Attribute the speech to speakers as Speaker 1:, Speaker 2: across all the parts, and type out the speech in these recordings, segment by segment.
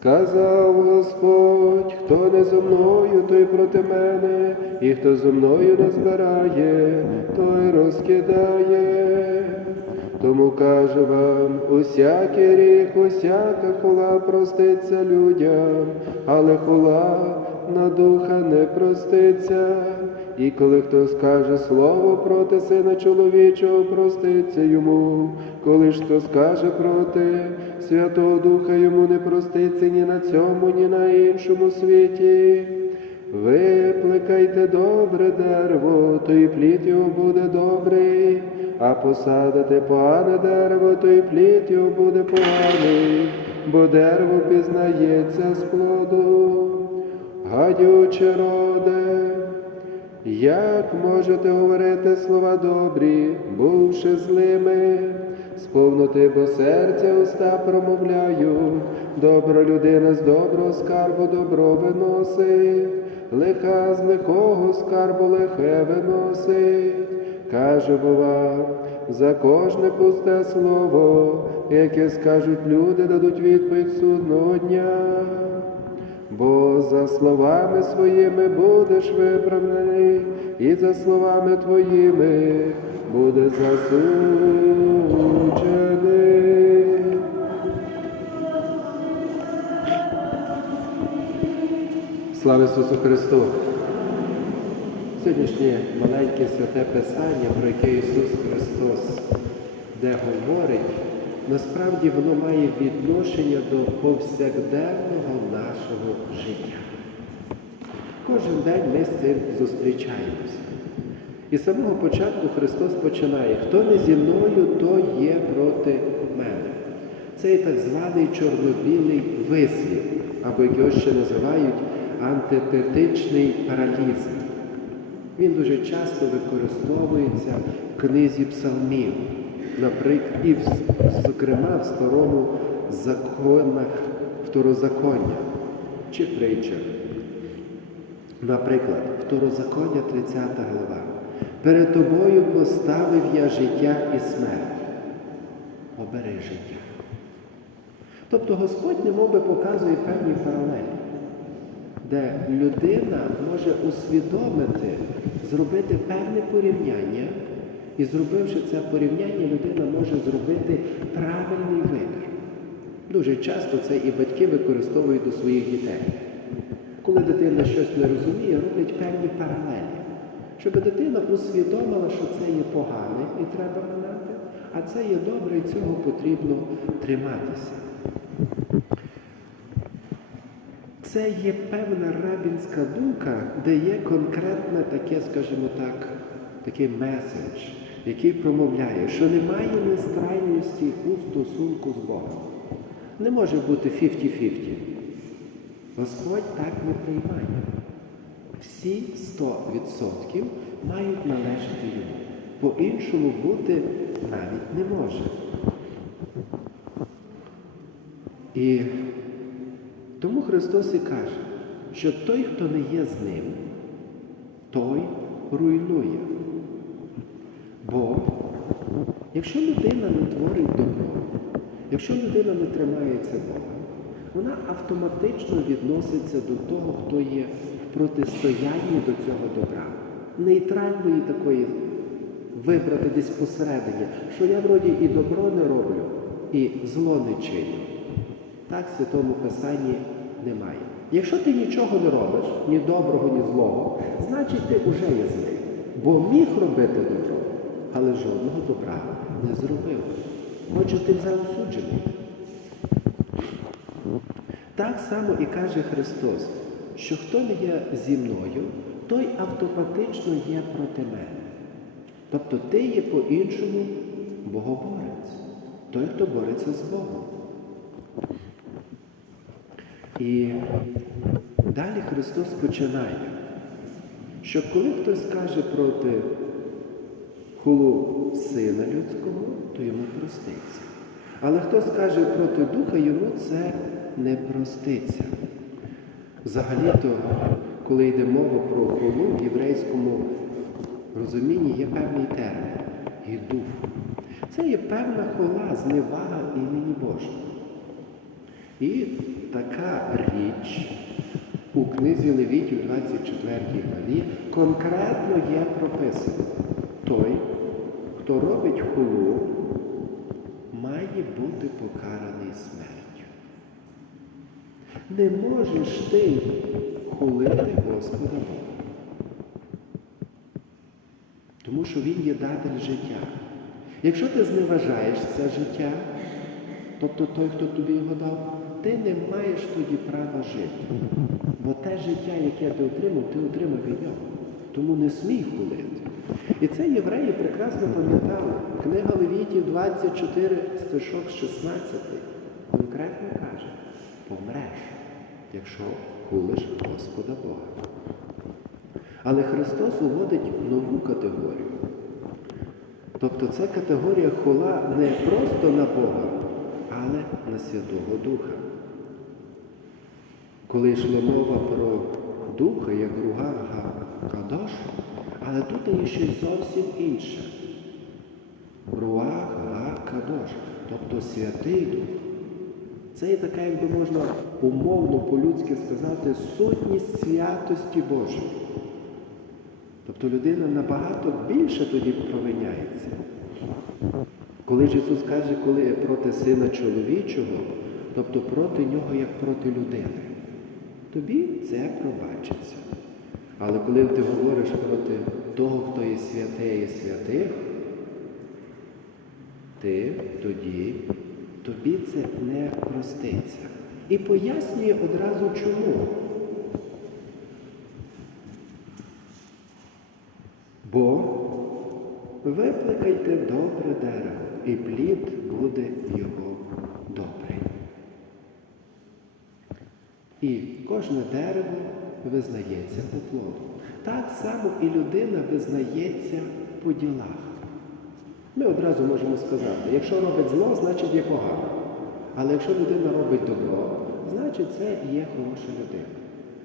Speaker 1: Сказав Господь, хто не зо мною, той проти мене, і хто зо мною не збирає, той розкидає. Тому кажу вам, усякий ріх, усяка хула проститься людям, але хула на духа не проститься. І коли хто скаже слово проти сина чоловічого, проститься йому, коли ж хто скаже проти Святого Духа йому не проститься ні на цьому, ні на іншому світі. Випликайте добре дерево, то і плід його буде добрий, а посадите погане дерево, то і плід його буде поганий, бо дерево пізнається з плоду. Гадюче роде, як можете говорити слова добрі, бувши злими, з повноти бо серця уста промовляють, добра людина з доброго скарбу добро виносить, лиха з лихого скарбу лихе виносить. Каже бува, за кожне пусте слово, яке скажуть люди, дадуть відповідь судного дня. Бо за словами своїми будеш виправданий, і за словами твоїми буде засуджений. Слава Ісусу Христу! Сьогоднішнє маленьке святе Писання, про яке Ісус Христос де говорить, насправді воно має відношення до повсякденного нашого життя. Кожен день ми з цим зустрічаємося. І з самого початку Христос починає, хто не зі мною, то є проти мене. Це так званий чорно-білий вислів, або як його ще називають антитетичний паралізм. Він дуже часто використовується в книзі псалмів, наприклад, і, зокрема, в старому законах второзаконня чи притчах. Наприклад, второзаконня 30 глава. Перед тобою поставив я життя і смерть. Обери життя. Тобто Господь немов би показує певні паралелі, де людина може усвідомити, зробити певне порівняння, і зробивши це порівняння, людина може зробити правильний вибір. Дуже часто це і батьки використовують до своїх дітей. Коли дитина щось не розуміє, роблять певні паралелі, щоб дитина усвідомила, що це є погане і треба минати, а це є добре, і цього потрібно триматися. Це є певна рабінська думка, де є конкретне таке, скажімо так, такий меседж, який промовляє, що немає нестрайності у стосунку з Богом. Не може бути 50-50. Господь так не приймає. Всі 100% мають належати йому. По-іншому бути навіть не може. І тому Христос і каже, що той, хто не є з ним, той руйнує. Бо якщо людина не творить добро, якщо людина не тримається Бога, вона автоматично відноситься до того, хто є в протистоянні до цього добра. Нейтральної такої вибрати десь посередині, що я вроді і добро не роблю, і зло не чиню. Так в Святому Писанні немає. Якщо ти нічого не робиш, ні доброго, ні злого, значить ти вже є злий. Бо міг робити добро, але жодного добра не зробив. Отже, ти вже осуджений. Так само і каже Христос, що хто не є зі мною, той автоматично є проти мене. Тобто ти є по-іншому богоборець, той, хто бореться з Богом. І далі Христос починає, що коли хтось каже проти хулу сина людського, то йому проститься. Але хто скаже проти духа, йому це не проститься. Взагалі-то, коли йде мова про хулу, в єврейському розумінні є певний термін і дух. Це є певна хула, зневага імені Божого. І така річ у книзі Левітів 24 главі конкретно є прописано. Той, хто робить хулу, має бути покараний смертю. Не можеш ти хулити Господа Бога. Тому що Він є датель життя. Якщо ти зневажаєш це життя, тобто той, хто тобі його дав, ти не маєш тоді права жити. Бо те життя, яке ти отримав, ти отримав від нього. Тому не смій хулити. І це євреї прекрасно пам'ятали. Книга Левітів 24, стишок 16 конкретно каже, помреш, якщо хулиш Господа Бога. Але Христос уводить нову категорію. Тобто це категорія хула не просто на Бога, але на Святого Духа. Коли йшла мова про Духа, як Руга Кадош, але тут є щось зовсім інше. Руах Кадош, тобто Святий Дух. Це є така, якби можна умовно по-людськи сказати, сутність святості Божої. Тобто людина набагато більше тоді провиняється. Коли ж Ісус каже, коли проти сина чоловічого, тобто проти нього як проти людини, тобі це пробачиться. Але коли ти говориш проти того, хто є святе і святих, ти тоді, тобі це не проститься. І пояснює одразу чому. Бо випликайте добре дерево, і плід буде його добрий. І кожне дерево визнається по плоду. Так само і людина визнається по ділах. Ми одразу можемо сказати, якщо робить зло, значить є погано. Але якщо людина робить добро, значить це є хороша людина.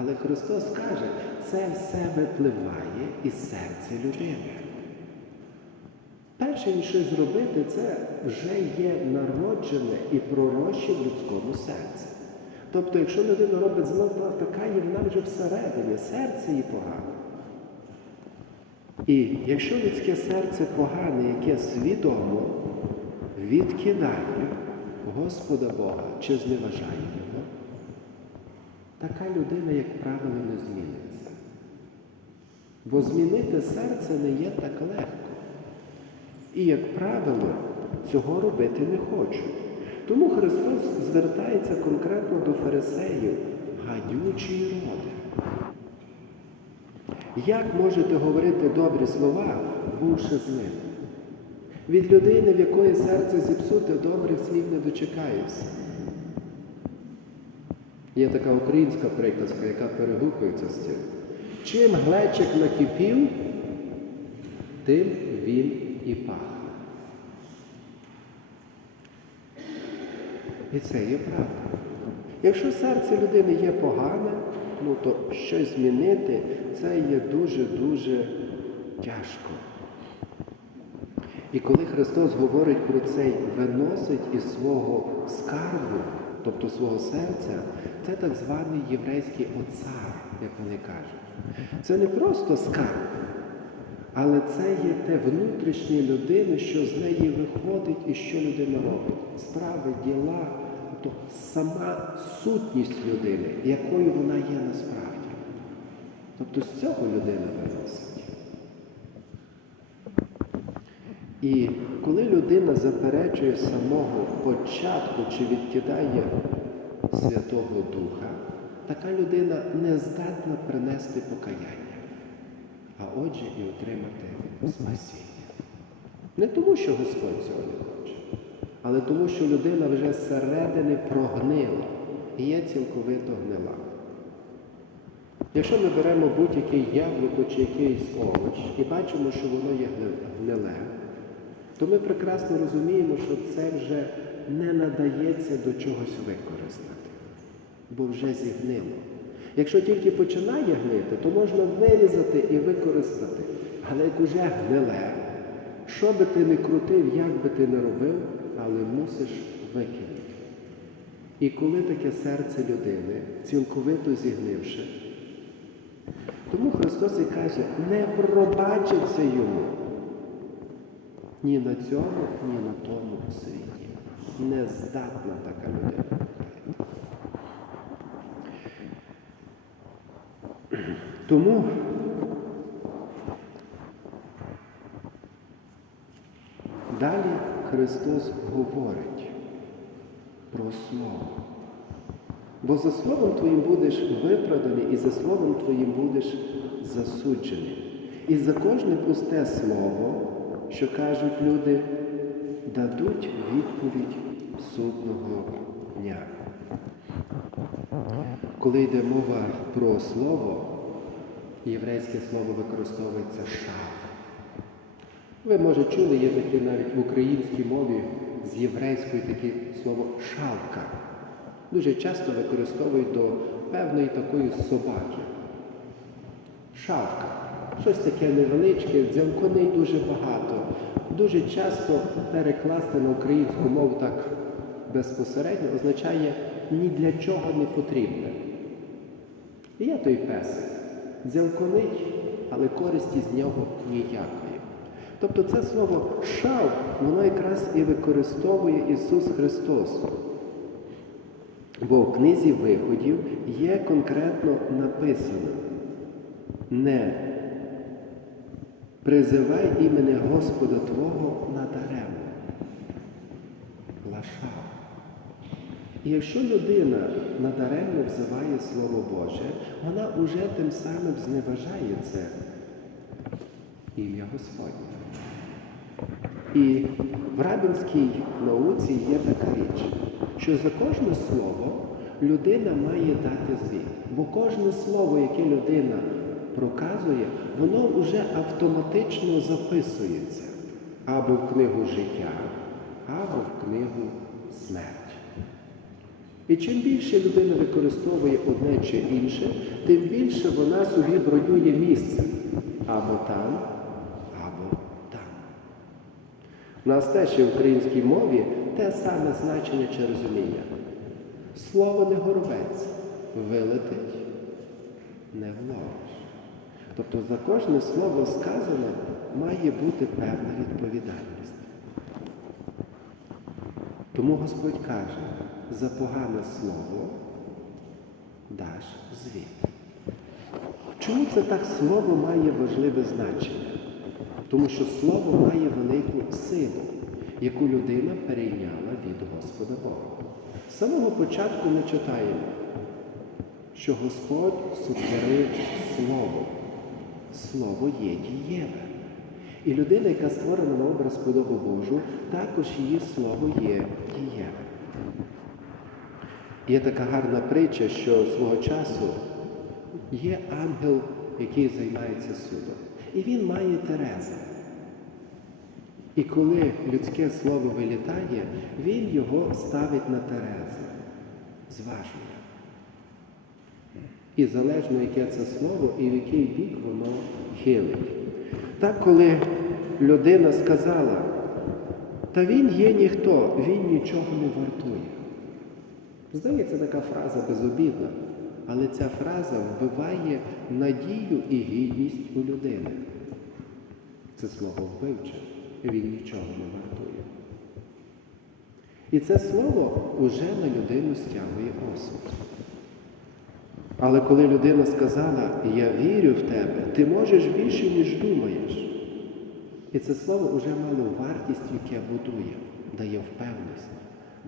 Speaker 1: Але Христос каже, це все випливає із серця людини. Перше, ніж щось зробити, це вже є народжене і пророщі в людському серці. Тобто, якщо людина робить зло, то така є вона вже всередині, серце її погане. І якщо людське серце погане, яке свідомо відкидає Господа Бога чи зневажає Його, така людина, як правило, не зміниться. Бо змінити серце не є так легко. І, як правило, цього робити не хочуть. Тому Христос звертається конкретно до фарисеїв, гадючі роди. Як можете говорити добрі слова, бувши з ним? Від людини, в якої серце зіпсуте, добрих слів не дочекаюся. Є така українська приказка, яка перегукується з цим. Чим глечик накипів, тим він і пахне. І це є правда. Якщо серце людини є погане, ну то щось змінити, це є дуже-дуже тяжко. І коли Христос говорить про цей виносить із свого скарбу, тобто свого серця, це так званий єврейський оцар, як вони кажуть. Це не просто скарб, але це є те внутрішнє людини, що з неї виходить і що людина робить. Справи, діла, тобто сама сутність людини, якою вона є насправді. Тобто з цього людина виносить. І коли людина заперечує самого початку чи відкидає Святого Духа, така людина не здатна принести покаяння, а отже і отримати спасіння. Не тому, що Господь цього не але тому, що людина вже зсередини прогнила і є цілковито гнила. Якщо ми беремо будь-яке яблуко чи якийсь овоч і бачимо, що воно є гниле, то ми прекрасно розуміємо, що це вже не надається до чогось використати, бо вже зігнило. Якщо тільки починає гнити, то можна вирізати і використати. Але як уже гниле, що би ти не крутив, як би ти не робив, але мусиш викинути. І коли таке серце людини, цілковито зігнивши, тому Христос і каже, не пробачиться йому ні на цьому, ні на тому світі. Не здатна така людина. Тому далі Христос говорить про Слово. Бо за Словом Твоїм будеш виправданий, і за Словом Твоїм будеш засуджений. І за кожне пусте слово, що кажуть люди, дадуть відповідь судного дня. Коли йде мова про слово, єврейське слово використовується шав. Ви, може, чули, є таке навіть в українській мові з єврейської таке слово шавка. Дуже часто використовують до певної такої собаки. Шавка. Щось таке невеличке, дзявконей дуже багато. Дуже часто перекласти на українську мову так безпосередньо означає ні для чого не потрібне. І є той песик. Дзявконить, але користі з нього ніякої. Тобто це слово шав, воно якраз і використовує Ісус Христос. Бо в книзі виходів є конкретно написано не призивай імені Господа Твого надаремно. Лашав. І якщо людина надаремно взиває Слово Боже, вона уже тим самим зневажає це ім'я Господнє. І в рабінській науці є така річ, що за кожне слово людина має дати звіт. Бо кожне слово, яке людина проказує, воно вже автоматично записується або в книгу життя, або в книгу смерті. І чим більше людина використовує одне чи інше, тим більше вона собі бронює місце або там, або там. У нас теж в українській мові те саме значення чи розуміння. Слово не горобець, вилетить, не вложиш. Тобто за кожне слово сказане має бути певна відповідальність. Тому Господь каже, за погане слово даш звіт. Чому це так слово має важливе значення? Тому що слово має велику силу, яку людина перейняла від Господа Бога. З самого початку ми читаємо, що Господь сотворив Слово. Слово є дієве. І людина, яка створена на образ подобу Божу, також її слово є дієве. Є така гарна притча, що свого часу є ангел, який займається судом. І він має Тереза. І коли людське слово вилітає, він його ставить на Терезу. Зважує. І залежно, яке це слово і в який бік воно хилить. Так, коли людина сказала, та він є ніхто, він нічого не вартує. Здається, така фраза безобідна, але ця фраза вбиває надію і гідність у людини. Це слово вбивче, він нічого не вартує. І це слово уже на людину стягує осуд. Але коли людина сказала, я вірю в тебе, ти можеш більше, ніж думаєш. І це слово вже мало вартість, яке будує, дає впевненість,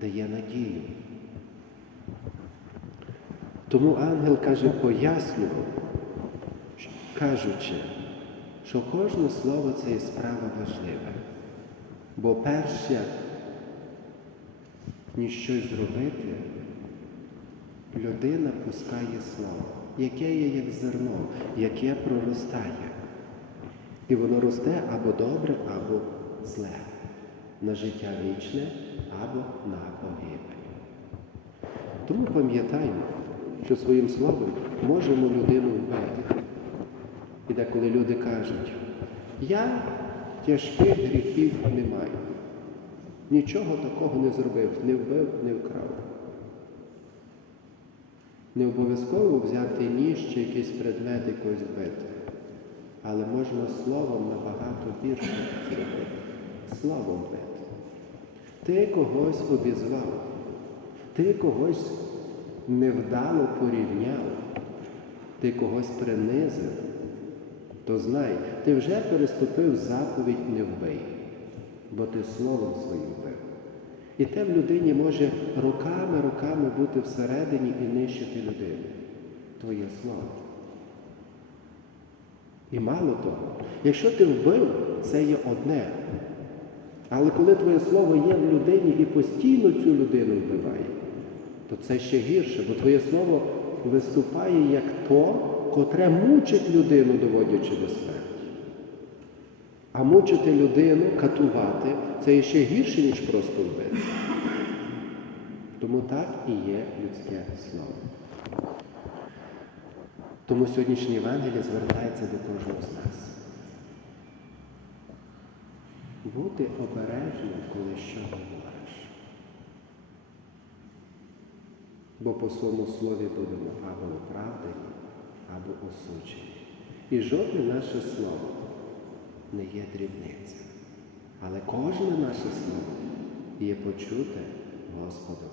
Speaker 1: дає надію. Тому ангел каже, пояснював, кажучи, що кожне слово це є справа важлива. Бо перше, ніж щось зробити, людина пускає слово, яке є як зерно, яке проростає. І воно росте або добре, або зле, на життя вічне або на погибель. Тому пам'ятаємо, що своїм словом можемо людину вбити. І деколи люди кажуть, я тяжких гріхів не маю. Нічого такого не зробив, не вбив, не вкрав. Не обов'язково взяти ніж чи якийсь предмет якось бити. Але можна словом набагато більше зробити. Словом бити. Ти когось обізвав, ти когось невдало порівняв, ти когось принизив, то знай, ти вже переступив заповідь не вбий, бо ти словом своїм вбив. І те в людині може роками, роками бути всередині і нищити людину. Твоє слово. І мало того, якщо ти вбив, це є одне. Але коли твоє слово є в людині і постійно цю людину вбиває, то це ще гірше, бо твоє слово виступає як то, котре мучить людину, доводячи до смерті. А мучити людину, катувати це ще гірше, ніж просто вбити. Тому так і є людське слово. Тому сьогоднішнє Євангеліє звертається до кожного з нас. Бути обережним, коли що говориш. Бо по своєму слові будемо або оправдані, або осуджені. І жодне наше слово не є дрібниця. Але кожне наше слово є почуте Господом